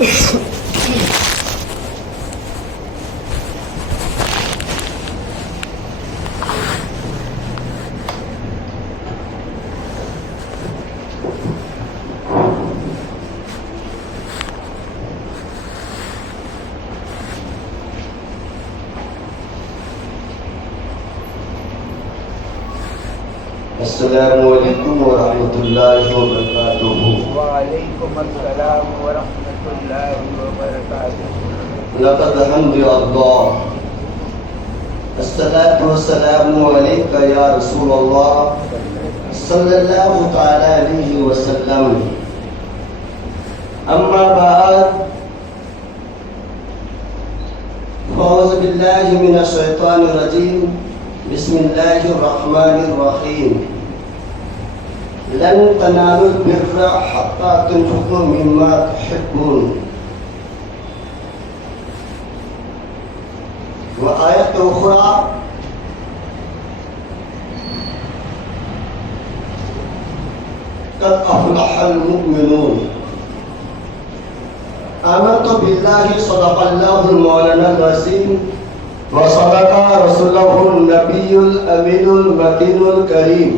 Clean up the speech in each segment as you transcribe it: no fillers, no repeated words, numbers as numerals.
السلام علیکم ورحمۃ اللہ وبرکاتہ۔ وعلیکم السلام ورحمۃ اللہ وبرکاتہ۔ لقد حمد اللہ الصلاۃ والسلام علیک یا رسول اللہ صلی اللہ تعالی علیہ وسلم۔ اما بعد فاعوذ باللہ من الشیطان الرجیم، بسم اللہ الرحمن الرحیم۔ لن تنالوا البر حتى تنفقوا مما تحبون۔ وآیت اخرى قد افلح المؤمنون۔ آمنت باللہ صدق اللہ مولانا العظیم وصدق رسوله النبی الامین المتین الکریم،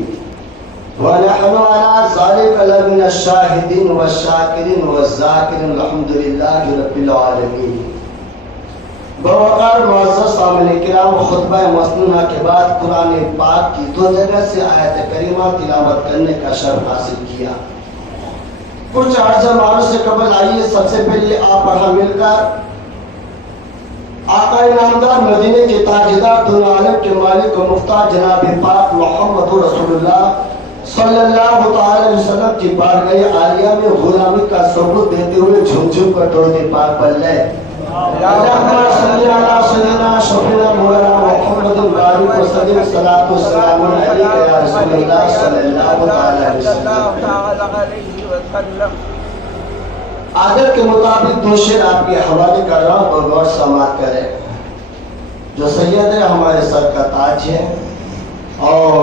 ونحن على ذلك لمن الشاهدين والشاکرین والذاکرین الحمد للہ رب العالمین۔ بوقار معزز سامعین کرام، خطبہ مسنونہ کے بعد قرآن پاک کی دو جگہ سے آیت کریمہ تلاوت کرنے کا شرف حاصل کیا۔ کچھ عرض معروف سے قبل آئیے سب سے پہلے آپ اور ہم مل کر آقا نامدار مدینے کے تاجدار دون عالم کے مالک و مختار جناب پاک محمد رسول اللہ صلی اللہ تعالی علیہ وسلم کی بارگاہ عالیہ میں غلامی کا ثبوت دیتے ہوئے جھوم جھوم کر درود پاک پڑھ لیں۔ اللہم صلی علی سیدنا شفیعنا مولانا محمد بارک وسلم، صلاۃ و سلام علیک یا رسول اللہ صلی اللہ تعالی علیہ وسلم۔ عادت کے مطابق دو شعر آپ کے حوالے کر رہا ہوں اور غور سماعت کریں۔ جو سید ہے ہمارے سر کا تاج ہے، اور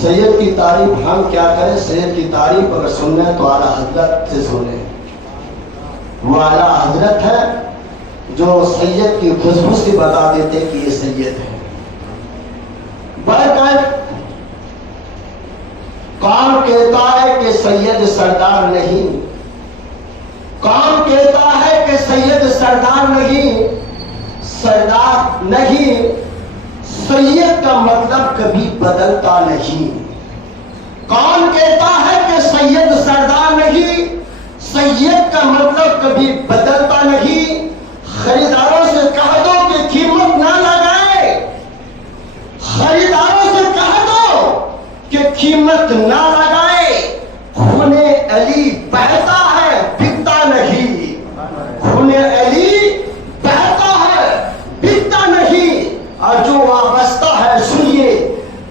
سید کی تعریف ہم کیا کریں، سید کی تعریف اگر سننا ہے تو اعلیٰ حضرت سے سنیں۔ وہ اعلیٰ حضرت ہے جو سید کی خوشبو سے بتا دیتے کہ یہ سید ہے۔ برکت کون کہتا ہے کہ سید سردار نہیں، کون کہتا ہے کہ سید سردار نہیں، سردار نہیں، سید کا مطلب کبھی بدلتا نہیں۔ کون کہتا ہے کہ سید سردار نہیں، سید کا مطلب کبھی بدلتا نہیں۔ خریداروں سے کہہ دو کہ قیمت نہ لگائے، خریداروں سے کہہ دو کہ قیمت نہ لگائے۔ خون علی بہتا ہے بکتا نہیں، خون علی بہتا ہے بکتا نہیں۔ اور جو وابستہ ہے سنیے،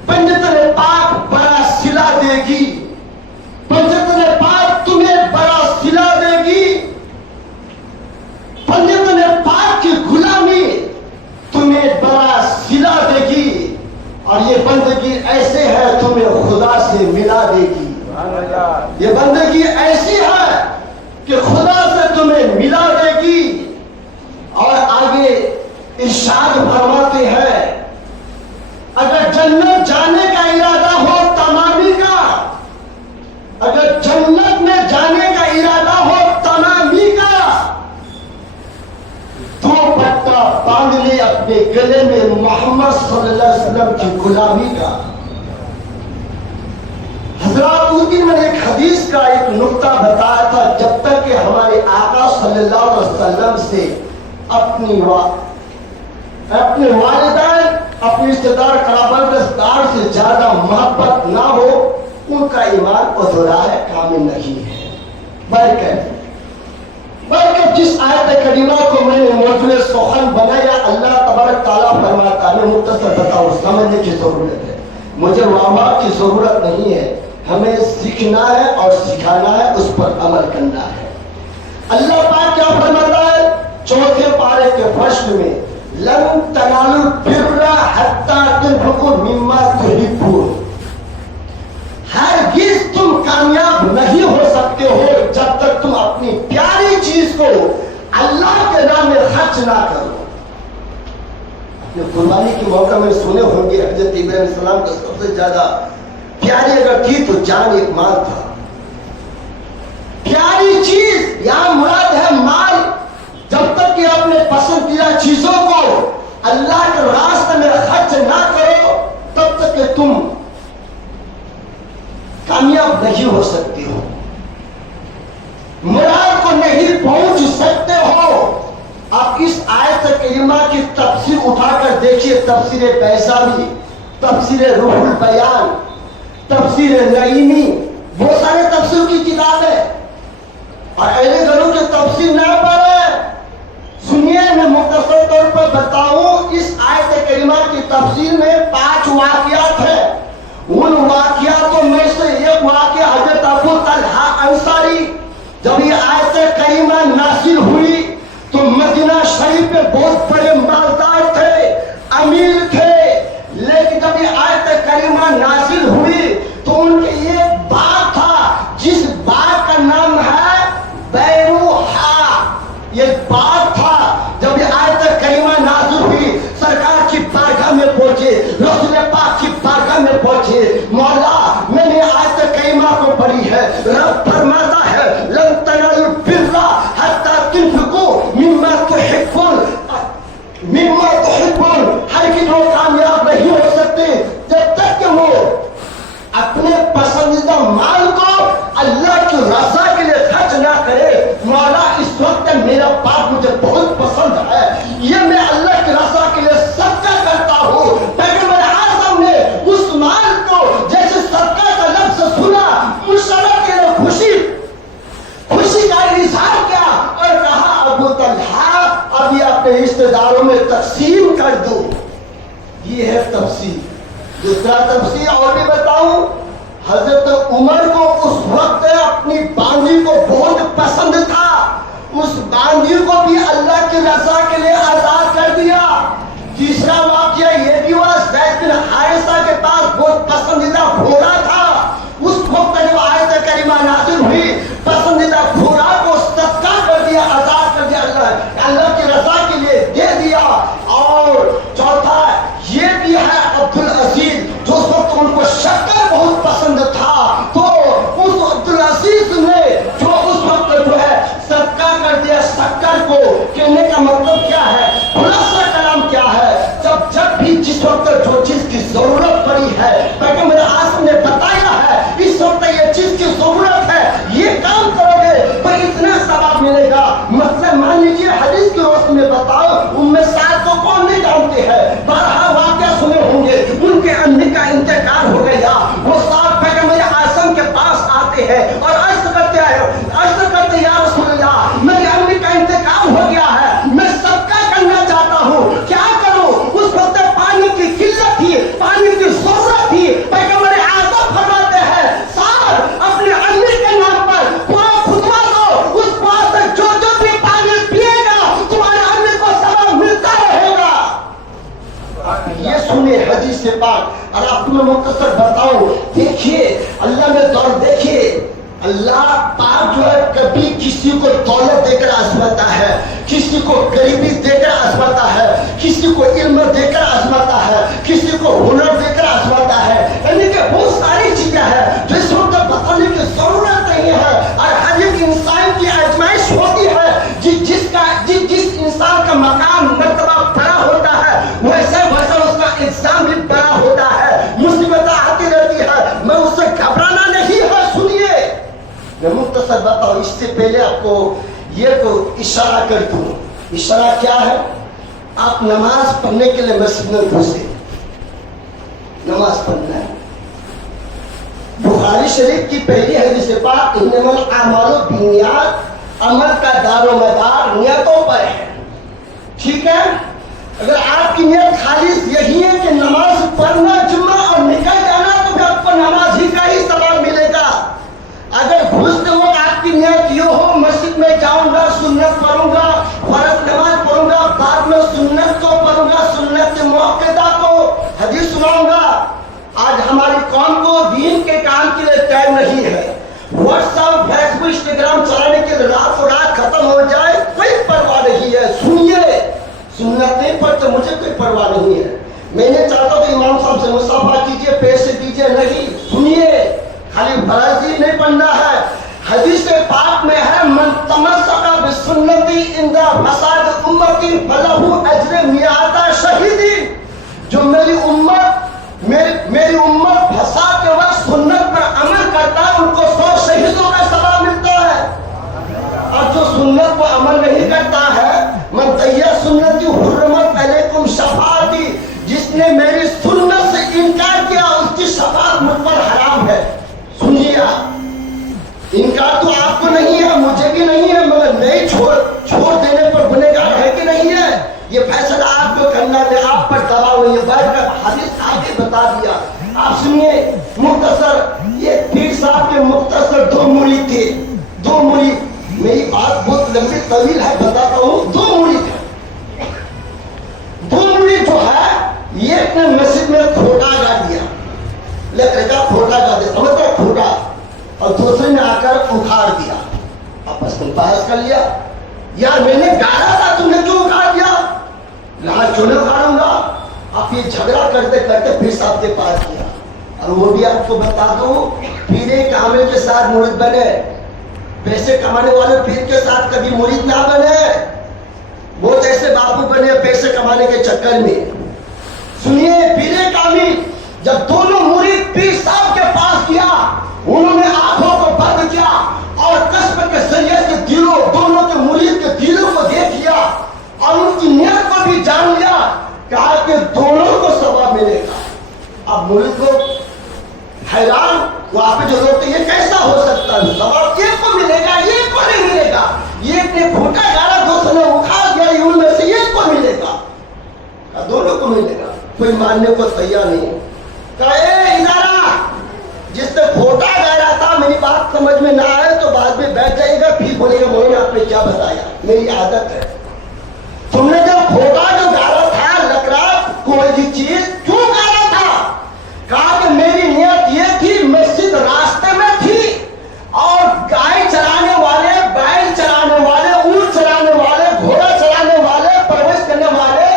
پنجتن پاک بڑا صلہ دے گی، پنجتن پاک تمہیں بڑا صلہ دے گی، پنجتن پاک کی غلامی تمہیں بڑا صلہ دے گی، اور یہ بندگی ایسے ہے تمہیں خدا سے ملا دے گی۔ یہ بندگی ایسی ہے کہ خدا سے تمہیں ملا دے گی۔ اور آگے ارشاد فرماتے ہیں، اگر جنت جانے کا ارادہ ہو تمامی کا، اگر جنت میں جانے کا ارادہ ہو تمامی کا، دو پٹا باندھ لے اپنے گلے میں محمد صلی اللہ علیہ وسلم کی غلامی کا۔ حضرات اس دن میں نے ایک حدیث کا ایک نقطہ بتایا تھا، جب تک کہ ہمارے آقا صلی اللہ علیہ وسلم سے اپنے والدین، اپنے رشتہ دار قرابتدار سے زیادہ محبت نہ ہو، ان کا ایمان ادھورا ہے، کامل نہیں ہے۔ بلکہ جس آیت کریمہ کو میں نے محفل سخن بنایا، اللہ تبارک تعالیٰ فرماتا ہے، میں مختصر بتاؤں، سمجھنے کی ضرورت ہے، مجھے وامات کی ضرورت نہیں ہے، ہمیں سیکھنا ہے اور سکھانا ہے، اس پر عمل کرنا ہے۔ اللہ پاک کیا فرماتا ہے چوتھے پارے کے فصل میں، لن تنالوا البر حتی تنفقوا مما تحبون۔ ہرگز تم کامیاب نہیں ہو سکتے ہو جب تک تم اپنی پیاری چیز کو قربانی کے موقع میں سنے ہوں گے حضرت ابراہیم علیہ السلام کا سب سے زیادہ پیاری اگر تھی تو جان ایک مال تھا. پیاری چیز یہاں مراد ہے مال. جب تک کہ اپنے پسندیدہ چیزوں کو اللہ کے راستے میں خرچ نہ کرو تب تک کہ تم کامیاب نہیں ہو سکتے ہو, مراد کو نہیں پہنچ سکتے ہو. آپ اس آیت کریمہ کی تفسیر اٹھا کر دیکھیے, تفسیر بیضاوی, تفسیر روح البیان, تفسیر نعیمی, بہت سارے تفسیر کی کتاب ہے. اور اہل گھروں کی تفسیر نہ پڑھے. سنیے, میں مختصر طور پر بتاؤں, اس آیت کریمہ کی تفسیر میں 5 واقعات ہیں. ان واقعاتوں میں سے ایک واقعہ حضرت ابو طلحہ انصاری, جب یہ آیت کریمہ نازل ہوئی تو مدینہ شریف میں بہت بڑے مالدار تھے, امیر تھے, لیکن جب یہ آیت کریمہ نازل ہوئی تو ان کے ایک باغ تھا جس باغ کا نام ہے بیروحا. یہ باغ تھا. جب یہ آیت کریمہ نازل ہوئی سرکار کی بارگاہ میں پہنچے, رسول پاک کی بارگاہ میں پہنچے, مولا میں نے آیت کریمہ کو پڑھی ہے, رب فرماتا ہے لن تنالوا البر حتی تنفقوا مما تحبون, مما تحبون. ہر کی لوگ کامیاب نہیں ہو سکتے جب تک کہ وہ اپنے پسندیدہ مال کو اللہ کی رضا کے لیے خرچ نہ کرے. مولا اس وقت میرا باپ مجھے بہت پسند ہے, یہ میں اللہ کی رضا کے لیے صدقہ کرتا ہوں. پیغمبر اعظم نے اس مال کو جیسے صدقہ کا لفظ سنا, مشرف کے لیے خوشی کا اظہار کیا اور کہا ابو طلحہ اب یہ اپنے رشتہ داروں میں تقسیم کر دو. یہ ہے تفسیر. دوسرا تفسیر اور بھی بتاؤں, حضرت عمر کو اس وقت اپنی باندھی کو بہت پسند تھا, اس باندھی کو بھی اللہ کی رضا کے لیے آزاد کر دیا. تیسرا واقعہ یہ بھی ہوا, زید بن حارثہ کے پاس بہت پسندیدہ گھوڑا تھا. اس وقت جب آیت کریمہ نازل ہوئی پسندیدہ گھوڑا کو صدقہ کر دیا, آزاد کر دیا, اللہ کی رضا کے لیے دے دیا. اور چوتھا یہ بھی ہے عبدالعزیز, جو اس وقت ان کو شکر بہت پسند تھا, تو اس عبدالعزیز نے جو اس وقت جو ہے صدقہ کر دیا شکر کو. کہنے کا مطلب کیا ہے, خلاصہ کلام کیا ہے, جب بھی جس وقت جو چیز کی ضرورت پڑی ہے, پیغمبر اعظم نے بتایا ہے اس وقت یہ چیز کی ضرورت ہے, یہ کام کرو گے تو اتنا ثواب ملے گا. مثلا مان لیجیے حدیث کی روشنی میں بتاؤ, ام سعد کو کون نہیں جانتے ہیں, 12 واقعہ سنے ہوں گے. ان کے امی کا انتقال ہو گیا, وہ صاحب پیغمبر اعظم کے پاس آتے ہیں اور عرض کرتے یا رسول اللہ میری امی کا انتقال ہو گیا ہے, میں صدقہ کرنا چاہتا ہوں, کیا کروں. اس وقت پانی کی قلت تھی, پانی کی ضرورت تھی. پیغمبر اعظم فرماتے ہیں صاحب اپنے امی کے نام پر کنواں کھدوا دو, اس کنواں سے جو بھی پانی پیے گا تمہارے امی کو ثواب ملتا رہے گا. یہ سنے حدیث پاک. اور آپ کو میں مختصر بتاؤں, دیکھیے اللہ میں دور, دیکھیے اللہ پاک جو ہے کبھی کسی کو دولت دے کر آزماتا ہے, کسی کو غریبی دے کر آزماتا ہے, کسی کو علم دے کر آزماتا ہے, کسی کو ہنر دے کر آزماتا ہے. یعنی کہ بہت ساری چیزیں ہیں جو اس وقت بتانے کی ضرورت نہیں ہے, اور ہر ایک انسان کی آزمائش ہوتی ہے. جس انسان کا مقام مرتبہ بڑا ہوتا ہے ویسے اس کا ایگزام بھی بڑا ہوتا ہے, مصیبتیں آتی رہتی ہے, میں اس سے گھبرانا نہیں ہے. سنیے میں مختصر بتاؤں, اس سے پہلے آپ کو یہ کو اشارہ کر دوں. اشارہ کیا ہے, آپ نماز پڑھنے کے لیے مسجد میں گھسے, نماز پڑھنا ہے. بخاری شریف کی پہلی حدیث پاک انما الاعمال بالنیات, عمل کا دار و مدار نیتوں پر ہے. ٹھیک ہے, اگر آپ کی نیت خالص یہی ہے کہ نماز پڑھنا جمعہ اور نکل جانا تو پھر آپ کو نماز ہی کا ہی ثواب ملے گا. اگر گھستے وقت آپ کی نیت یہ ہو مسجد میں جاؤں گا, سنت پڑھوں گا, فرض نماز پڑھوں گا, بعد میں سنت کو پڑھوں گا, سنت موقعہ کو حدیث سناؤں گا. آج ہماری قوم کو دین کے کام کے لیے ٹائم نہیں ہے. واٹس ایپ, فیس بک, انسٹاگرام چلانے کے لیے رات ختم ہو جائے کوئی پرواہ نہیں ہے. سنیے, سنت نہیں پڑھتے مجھے کوئی پرواہ نہیں ہے, میں نے چاہتا ہوں کہ امام صاحب سے مصافحہ کیجئے، پیسے دیجئے نہیں، سنیے، خالی فرضی نہیں پڑھنا ہے۔ حدیث پاک میں ہے من تمسک بسنتی عند فساد امتی فلہ اجر میعاد شہید۔ جو میری امت فساد کے وقت سنت پر عمل کرتا ہے ان کو 100 شہیدوں کا ثواب ملتا ہے، اور جو سنت پر عمل نہیں کرتا ہے من تیہ سنتی حرمت علیکم شفاعتی، جس نے میری سنت سے انکار کیا اس کی شفاعت مجھ پر حرام ہے۔ سنیے آپ، انکار تو آپ کو نہیں ہے، مجھے بھی نہیں ہے، مگر نہیں چھوڑ دینے پر گنہگار ہے کہ نہیں ہے؟ یہ فیصلہ آپ کو کرنا ہے، آپ پر دباؤ نہیں ہے، بیٹھ کر حدیث آگے بتا دیا۔ آپ سنیے مختصر، یہ پیر صاحب کے مختصر 2 مرید تھے، 2 مرید، میری بات بہت لمبی طویل ہے بتاتا ہوں، 2 مرید ہے، 2 مرید جو ہے ایک نے مسجد میں کھوٹا گا دیا، لکڑی کا کھوٹا گا دیا، سمجھتا کھوٹا، اور دوسرے نے آ کر اکھاڑ دیا، آپس میں بحث کر لیا، یار میں نے گاڑا تھا تم نے کیوں اکھاڑ دیا؟ یہاں کیوں نہیں اکھاڑوں گا؟ آپ یہ جھگڑا کرتے کرتے پیر صاحب کے پاس کیا، اور وہ بھی آپ کو بتا دوں پیر کامل کے ساتھ مرید بنے، پیسے کمانے والے پیر کے ساتھ کبھی مرید نہ بنے، وہ جیسے باپو بنے پیسے کمانے کے چکر میں۔ سنیے پیر کامل جب دونوں مرید پیر صاحب کے پاس گیا، انہوں نے آنکھوں کو بند کیا اور قصب کے ذریعے سے دونوں کے مرید کے دلوں کو دیکھ لیا اور ان کی نیت کو بھی جان لیا، کہا کہ دونوں کو ثواب ملے گا۔ اب مرید کو حیران، وہاں پہ جو لوگ یہ کیسا ہو سکتا ہے، ثواب ایک کو ملے گا ایک کو نہیں ملے گا، ایک نے کھوٹا گاڑا دوسرے نے اکھاڑ دیا، ان میں سے ایک کو ملے گا، دونوں کو ملے گا۔ کوئی ماننے کو تیار نہیں، کہا اے ادارہ جس نے کھوٹا گاڑا تھا، میری بات سمجھ میں نہ آئے تو بعد میں بیٹھ جائے گا، پھر بولے گا مولانا آپ نے کیا بتایا، میری عادت ہے۔ تم نے جو کھوٹا جو گاڑا تھا لکڑا کوئی چیز کیوں گاڑا تھا؟ کہا کہ میری نیت یہ تھی، مسجد راستے میں تھی اور گائے چرانے والے، بیل چرانے والے، اونٹ چرانے والے، گھوڑا چرانے والے، پرورش کرنے والے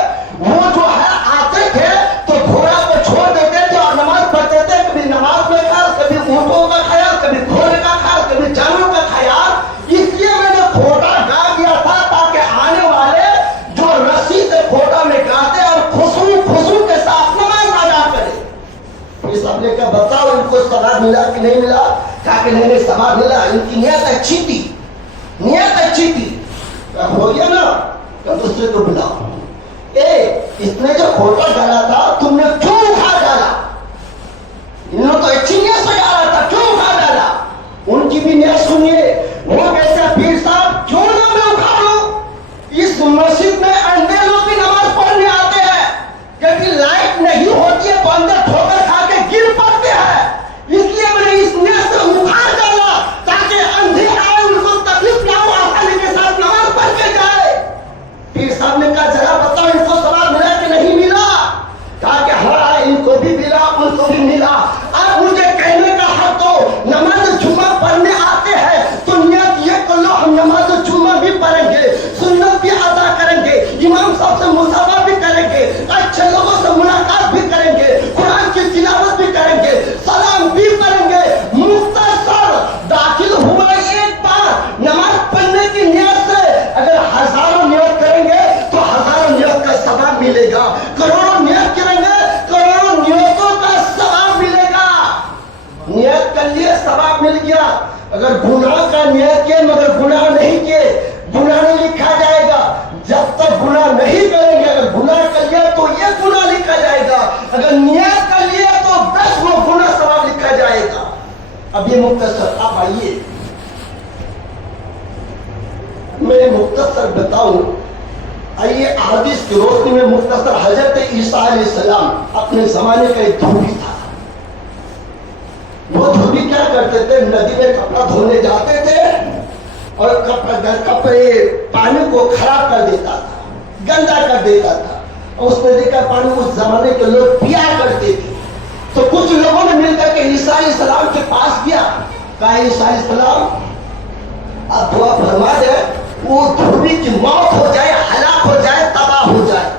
وہ جو ہے آتے تھے تو گھوڑا کو چھوڑ دیتے تھے اور نماز پڑھتے تھے، کبھی نماز میں خیال، کبھی اونٹوں کا خیال، کبھی گھوڑے کا خیال، کبھی جانوروں کا خیال، اس لیے میں نے کھوٹا گا دیا تھا تاکہ آنے والے جو رسی سے کھوٹا میں گاتے اور خشوع کے ساتھ نماز ادا کرے۔ اس سب نے کہا بتاؤ ان کو ثواب ملا کہ نہیں ملا؟ کہا کہ نہیں ثواب ملا، ان کی نیت اچھی تھی، نیت اچھی تھی۔ ہو گیا نا، کہ دوسرے کو بلاؤ، اس نے جو کھوٹا ڈالا تھا تم نے کیوں اکھاڑ ڈالا؟ انہوں تو اچھی نیت سے ڈالا تھا، کیوں اکھاڑ ڈالا؟ ان کی بھی نیت سنیے، وہ کیسا پیر صاحب کیوں نہ میں اکھاڑوں؟ اس مسجد میں اندھے لوگ بھی نماز پڑھنے آتے ہیں، کیونکہ لائٹ نہیں ہوتی ہے تو اندر ٹھوکر کھا کے گر پڑتے ہیں، اس لیے میں نے اس نیت سے اکھاڑ ڈالا تاکہ اندھے آئے ان کو تکلیف نہ ہو، آسانی کے ساتھ نماز پڑھ کے جائے۔ پیر صاحب نے کہا ذرا بتاؤ ان کو ثواب ملا کہ نہیں ملا؟ کہا کہ ہاں ان کو بھی ملا ان کو بھی ملا۔ اب مجھے کہنے کا حق دو، نماز جمعہ پڑھنے آتے ہیں تو نیت یہ کر لو ہم نماز جمعہ بھی پڑھیں گے، سنت بھی ادا کریں گے، امام صاحب سے مصافحہ بھی کریں گے، اچھے لوگوں سے ملاقات بھی کریں گے، قرآن کی تلاوت بھی کریں گے، سلام بھی پڑھیں گے۔ مختصر داخل ہوا ایک بار نماز پڑھنے کی نیت سے، اگر ہزاروں نیت کریں گے تو ہزاروں نیت کا ثواب ملے گا، کروڑوں نیت کریں گے کروڑوں نیتوں کا ثواب ملے گا۔ نیت کر لیے ثواب مل گیا، اگر گناہ کا نیت کیے مگر گناہ نہیں کیے گناہ نہیں لکھا جائے گا، جب تک گناہ نہیں کریں گے، اگر گناہ کر لیا تو یہ گناہ لکھا جائے گا، اگر نیت کر لیا تو 10 گنا ثواب لکھا جائے گا۔ اب یہ مختصر، آپ آئیے میں مختصر بتاؤں، آئیے احادیث کی روشنی میں مختصر۔ حضرت عیسیٰ علیہ السلام اپنے زمانے کا ایک دھوبی تھا، وہ دھوبی کیا کرتے تھے، ندی میں کپڑا دھونے جاتے تھے اور کپڑے پانی کو خراب کر دیتا تھا، گندا کر دیتا تھا، اور اس ندی کا پانی اس زمانے کے لوگ پیا کرتے تھے۔ تو کچھ لوگوں نے مل کر کے عیسیٰ علیہ السلام کے پاس گیا، کہا عیسیٰ علیہ السلام آپ دعا فرما دیں وہ دھوبی کی موت ہو جائے، ہلاک ہو جائے، تباہ ہو جائے۔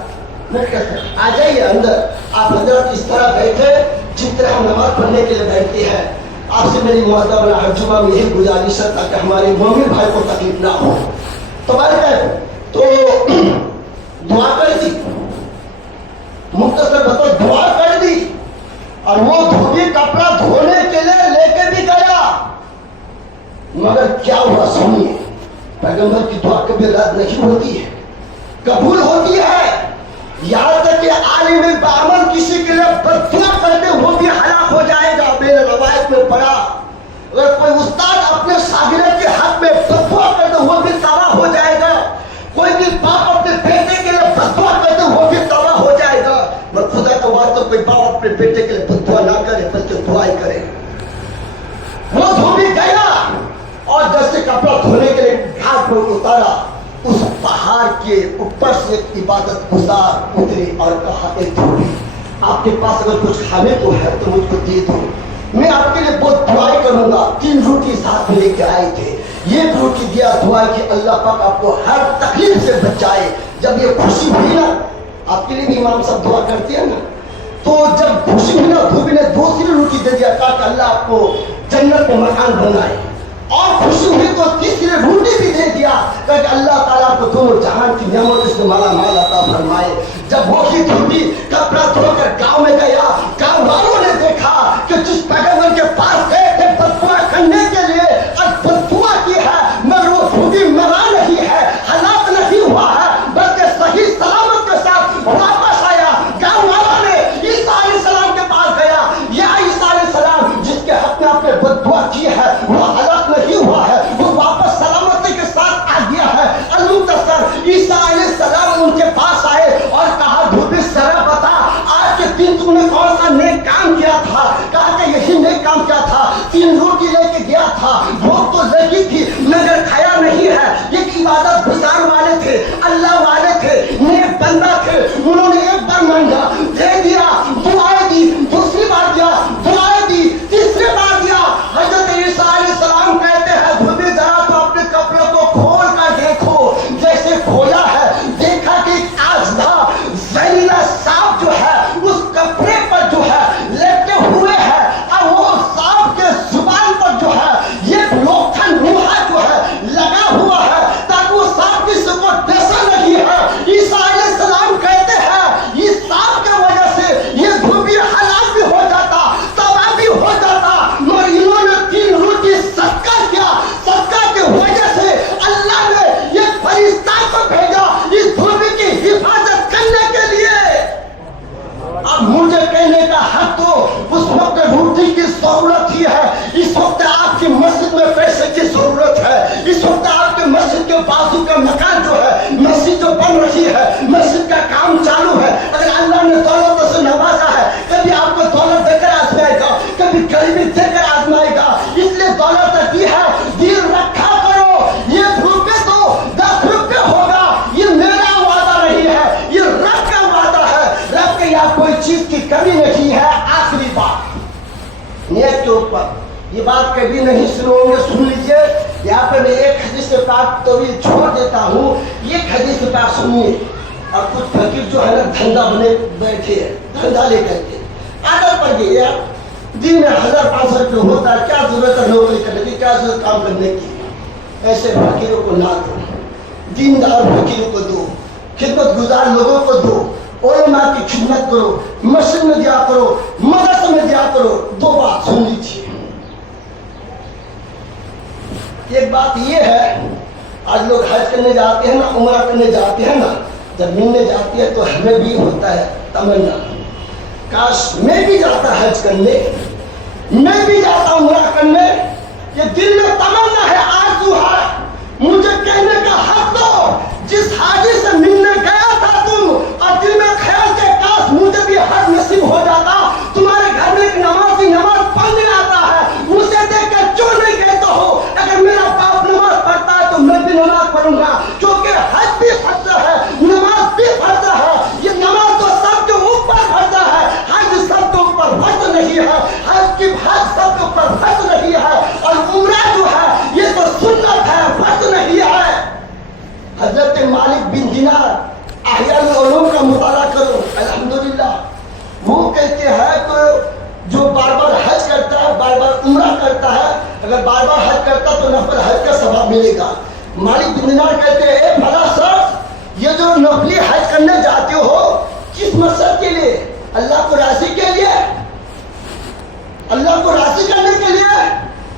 میں کہتا آ جائیے اندر۔ آپ حضرت اس طرح بیٹھے جس طرح ہم نماز پڑھنے کے لیے بیٹھتے ہیں. آپ سے میری محترمہ ہر جمعہ میں یہی گزارش ہے تاکہ ہمارے مومن بھائی کو تکلیف نہ ہو. تو دعا کر دی, مختصر بتاؤ دعا کر دی, اور وہ دھوبی کپڑا دھونے کے لیے لے کے بھی گیا, مگر کیا ہوا سنیے. پیغمبر کی دعا کبھی رد نہیں ہوتی ہے, قبول ہوتی ہے. یہاں تک کہ عالم بعمل کسی کے لیے بددعا کرتے وہ بھی ہلاک ہو جائے گا. میں نے روایت میں پڑھا اگر کوئی استاد اپنے شاگرد کے حق میں بددعا کرتے وہ بھی تباہ ہو جائے گا. کوئی بھی باپ اپنے بیٹے کے لیے بددعا کرتے وہ بھی تباہ ہو جائے گا. مگر خدا کا واسطہ کوئی باپ اپنے بیٹے کے لیے بددعا نہ کرے بلکہ دعا ہی کرے. وہ دھوبی گیا اور جیسے کپڑا دھونے کے لیے گھاٹ پر اتارا, اس پہاڑ کے اوپر سے ایک عبادت گزار اتری اور کہا اے دھوبی آپ کے پاس اگر کچھ کھانے کو ہے تو مجھ کو دے دو, میں آپ کے لیے بہت دعائیں کروں گا. 3 روٹی ساتھ میں لے کے آئے تھے, یہ روٹی دیا, دعا کہ اللہ پاک آپ کو ہر تکلیف سے بچائے. جب یہ خوشی ہوئی نا, آپ کے لیے بھی امام صاحب دعا کرتے ہیں نا, تو جب خوشی ہوئی نا دھوبی نے دوسری روٹی دے دیا, کہا کہ اللہ آپ کو جنت میں مکان بنائے. اور خوشی ہوئی تو تیسری روٹی بھی دے دیا کہ اللہ تعالیٰ کو دونوں جہان کی نعمت سے مالا مال عطا فرمائے. جب وہی دھوبی کپڑا دھو کر گاؤں میں گیا, گاؤں والوں نے دیکھا کہ جس پیغمبر کے پاس گئے تھے بددعا کرنے کے لیے اور بددعا کی ہے, مگر وہ دھوبی مرا نہیں ہے, ہلاک نہیں ہوا ہے, بلکہ صحیح سلامت کے ساتھ واپس آیا. گاؤں والوں نے عیسیٰ علیہ السلام کے پاس گیا, یا عیسیٰ علیہ السلام جس کے حق میں آپ نے بددعا کی ہے وہ ہلاک نہیں ہوا ہے, وہ واپس سلامتی کے ساتھ آ گیا ہے. المختصر عیسیٰ علیہ السلام ان کے پاس آئے اور کہا دھوبی ذرا بتا آج کے دن تم نے کون سا نیک کام کیا تھا. کہا کہ یہی نیک کام کیا تھا, 3 روٹی لے کے گیا تھا, بھوک تو لگی تھی مگر کھایا نہیں ہے. ایک عبادت گزار والے تھے, اللہ والے تھے, نیک بندہ تھے, انہوں نے ایک بار مانگا دے دیا, دعائیں دی, دوسری بار دیا, دعائیں دی, تیسری بار دیا. حضرت عیسیٰ علیہ السلام کہتے ہیں دھوبی ذرا تو اپنے کپڑوں کو کھول کر دیکھو. جیسے کھولا ہے دیکھا کہ ایک آزدہ زہریلا سانپ جو ہے اس کپڑے پر جو ہے لپٹے ہوئے ہے, اور وہ سانپ کے زبان پر جو ہے یہ لوکھن لوہا جو ہے لگا ہوا ہے تاکہ وہ سانپ کسی کو ڈسا نہیں ہے. عیسیٰ علیہ السلام کہتے ہیں اس سانپ کی وجہ سے یہ دھوبی ہلاک بھی ہو جاتا, تباہ بھی ہو جاتا, مگر انہوں نے 3 روٹی صدقہ کیا. صدقہ کی وجہ سے اللہ نے یہ فرشتہ کو بھیجا اس دھوبی کی حفاظت کرنے کے لیے. اب مجھے کہنے کا حق تو اس وقت روٹی کی ضرورت ہی ہے, اس وقت آپ کی مسجد میں پیسے کی ضرورت ہے, اس وقت آپ کے مسجد کے بازو کا مکان جو ہے, مسجد جو بن رہی ہے, مسجد کا کام چالو ہے. اگر اللہ نے دولت سے نوازا ہے, کبھی آپ کو دولت دے کر آزمائے گا, کبھی غریبی دے کر آزمائے گا. اس لیے دولت دی ہے, دل رکھا کرو. یہ روپے تو 10 روپے ہوگا, یہ میرا وعدہ نہیں ہے, یہ رب کا وعدہ ہے. رب کے یہاں کوئی چیز کی کمی نہیں ہے. آخری بات نیت کے اوپر, یہ بات کبھی نہیں سنو گے, سن لیجئے. یہاں پہ میں ایک حدیث پاک تو بھی چھوڑ دیتا ہوں, ایک حدیث پاک سنیے. اور کچھ فقیر جو ہے نا دھندا بنے بیٹھے ہیں, دھندا لے کر کے عادت پڑ گئی ہے, دن میں 1500 روپئے ہوتا ہے, کیا ضرورت ہے نوکری کرنے کی, کیا ضرورت کام کرنے کی. ایسے فقیروں کو نہ دو, دیندار فقیروں کو دو, خدمت گزار لوگوں کو دو, علماء کی خدمت کرو, مسجد میں دیا کرو, مدرسے میں دیا کرو. 2 بات سن لیجیے. ایک بات یہ ہے, آج لوگ حج کرنے جاتے ہیں نا, عمرہ کرنے جاتے ہیں نا, جب ملنے جاتی ہے تو ہمیں بھی ہوتا ہے تمنا, کاش میں بھی جاتا حج کرنے, میں بھی جاتا عمرہ کرنے. یہ دل میں تمنا ہے, آرزو ہے. مجھے کہنے کا حق دو, جس حاجی سے ملنے گیا تھا تم, اور دل میں خیال کے کاش مجھے بھی حج نصیب ہو جاتا. تمہارے گھر میں ایک نمازی نماز پڑھنے آتا ہے, اسے دیکھ کر کیوں نہیں کہتے ہو اگر میرا باپ نماز پڑھتا ہے تو میں بھی نماز پڑھوں گا, کیونکہ حج بھی فرض ہے, نماز بھی فرض ہے. یہ نماز تو سب کے اوپر فرض ہے, حج سب کے اوپر فرض نہیں ہے, حج سب کے اوپر فرض نہیں ہے. اور عمرہ جو ہے یہ تو کرتا تو نفل حج کا ثواب ملے گا. مالک بن دینار کہتے ہیں اے بھلا شخص یہ جو نفلی حج کرنے جاتے ہو کس مقصد کے لیے؟ اللہ کو راضی کے لیے, اللہ کو راضی کرنے کے لیے.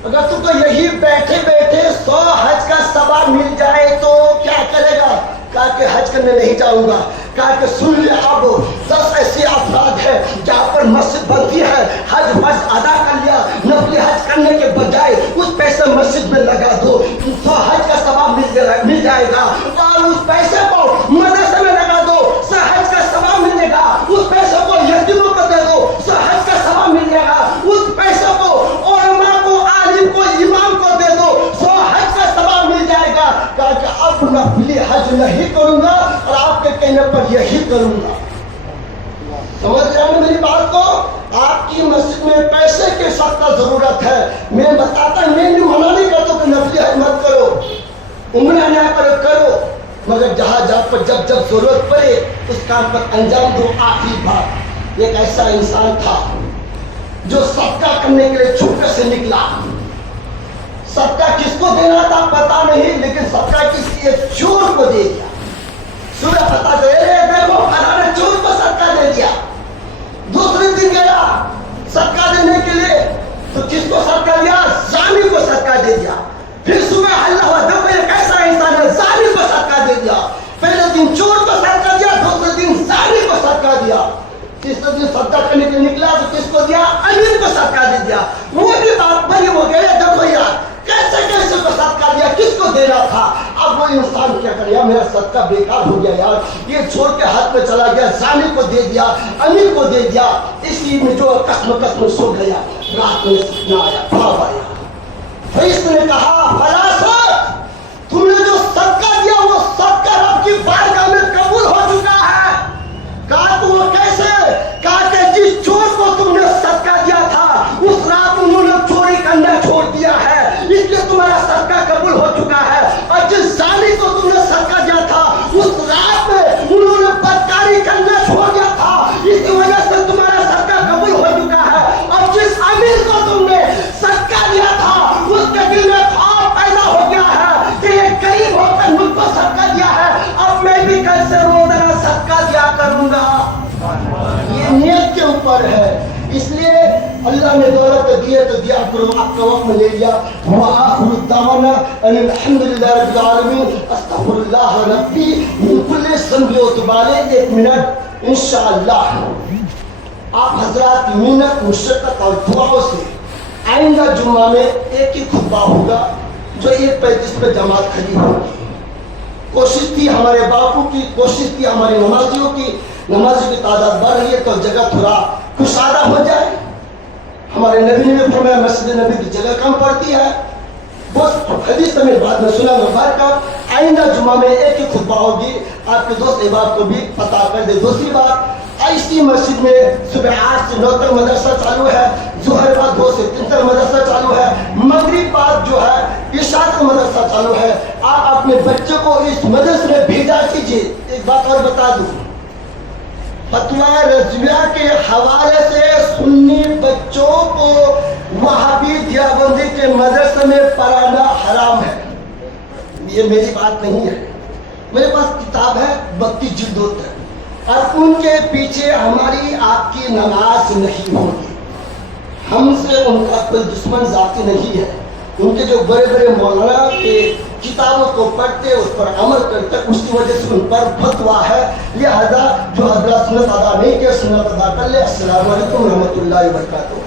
اگر تم کو یہی بیٹھے بیٹھے 100 حج کا ثواب مل جائے تو کیا کرے گا؟ کہا کہ حج کرنے نہیں جاؤں گا. کہا کہ سن لے اب 10 ایسے افراد ہیں جہاں پر مسجد بنتی ہے, حج فرض ادا کر لیا, نفلی حج کرنے کے بجائے اس پیسے مسجد میں لگا دو, 100 حج کا ثواب مل جائے گا. اور اس پیسے کو مدرسے میں لگا دو, 100 حج کا ثواب ملے گا. اس پیسے کو یتیموں کو دے دو, 100 حج کا ثواب مل جائے گا. اس پیسے کو علماء کو, عالم کو, امام کو دے دو, 100 حج کا ثواب مل جائے گا. کہا کہ اب نفلی حج نہیں کروں گا اور آپ کے کہنے پر یہی کروں گا. سمجھ رہے ہیں میری بات کو؟ آپ کی مسجد میں پیسے کے ساتھ کا ضرورت ہے. میں بتاتا ہوں, میں منع نہیں کرتا کہ نفلی حج مت کرو, عمرہ نہ کرو, مگر جہاں پر جب ضرورت پڑے اس کام پر انجام دو. آخری بات, ایک ایسا انسان تھا جو صدقہ کرنے کے لیے چھپے سے نکلا. صدقہ کس کو دینا تھا پتا نہیں, لیکن صدقہ کسی ایک چور کو دے دیا. صبح پتا دیکھو فلاں چور کو صدقہ دے دیا. دوسرے دن گیا صدقہ دینے کے لیے تو کس کو صدقہ دیا؟ زانی کو صدقہ دے دیا. پھر صبح ہلا ہوا, دیکھو یہ کیسا انسان ہے, زانی کو صدقہ دے دیا. پہلے دن چور کو صدقہ دیا, دوسرے دن زانی کو صدقہ دیا. تیسرے دن صدقہ کرنے کے نکلا تو کس کو دیا؟ امیر کو صدقہ دے دیا. وہ بھی بات بڑی ہو گئی, دیکھو یار کیسے کو صدقہ دیا, کس کو دینا تھا. اب وہ انسان کیا کرے, میرا صدقہ بیکار ہو گیا یار, یہ چھوڑ کے ہاتھ میں چلا گیا, زانی کو دے دیا, امیر کو دے دیا. اسی میں جو قسم سو گیا, رات میں سپنا آیا, خواب آیا. پھر اس نے کہا فلاں تم نے جو صدقہ دیا وہ صدقہ رب کی بارگاہ میں قبول ہو چکا ہے. کہا تو وہ کیسے؟ کہا کہ جس چور کو تم نے صدقہ دیا تھا اس رات انہوں نے چوری کرنا چھوڑ دیا ہے, اس لیے تمہارا صدقہ قبول ہو چکا ہے. اور جس زانی کو تم نے صدقہ دیا تھا اس رات میں انہوں نے بدکاری کرنا چھوڑ دیا تھا, اس کی وجہ سے تمہارا صدقہ قبول ہو چکا ہے. اور جس امیر کو تم نے صدقہ دیا تھا اس کے دل میں خواب پیدا ہو گیا ہے کہ یہ غریب ہو کر مجھ کو صدقہ دیا ہے, اب میں بھی کل سے روزانہ صدقہ دیا کروں گا. یہ نیت کے اوپر ہے. اس لیے اللہ نے دولت دیے تو دیا کرو, آپ کا وقت میں لے لیا. وآخر الدعوانا ان الحمدللہ رب العالمین, استغفر اللہ ربی من کل ذنب و تبالے. 1 منٹ انشاءاللہ آپ حضرات منت مشقت اور دعاؤں سے آئندہ جمعہ میں ایک ہی خطبہ ہوگا جو 1:35 پہ جماعت کھڑی ہوگی. کوشش تھی ہمارے باپو کی, کوشش تھی ہمارے نمازیوں کی, نمازیوں کی تعداد بڑھ رہی ہے تو جگہ تھوڑا کشادہ ہو جائے. ہمارے نبی نے فرمایا مسجد نبی کی جگہ کم پڑتی ہے. بس حدیث میں بعد میں سنا مبارک کا آئندہ جمعہ میں ایک ہی خطبہ ہوگی, آپ کے دوست احباب کو بھی پتہ کر دے. دوسری بات, ایسی مسجد میں صبح 8 سے 9 تک مدرسہ چالو ہے, ظہر بعد 2 سے 3 تک مدرسہ چالو ہے, مغرب بعد جو ہے عشاء کا مدرسہ چالو ہے. آپ اپنے بچوں کو اس مدرسے میں بھیجا کیجیے. ایک بات اور بتا دوں, فتویٰ رضویہ کے حوالے سے سنی بچوں کو وہابی دیوبندی کے مدرسے میں پڑھانا حرام ہے. یہ میری بات نہیں ہے, میرے پاس کتاب ہے 32 جلدوں تک, اور ان کے پیچھے ہماری آپ کی نماز نہیں ہوگی. ہم سے ان کا کوئی دشمن ذاتی نہیں ہے. ان کے جو بڑے بڑے مولانا کے کتابوں کو پڑھتے اس پر عمل کرتے اس کی وجہ سے ان پر فتویٰ ہے. لہذا جو حضرات سنت ادا نہیں کیا سنت ادا کر لے. السلام علیکم ورحمۃ اللہ وبرکاتہ.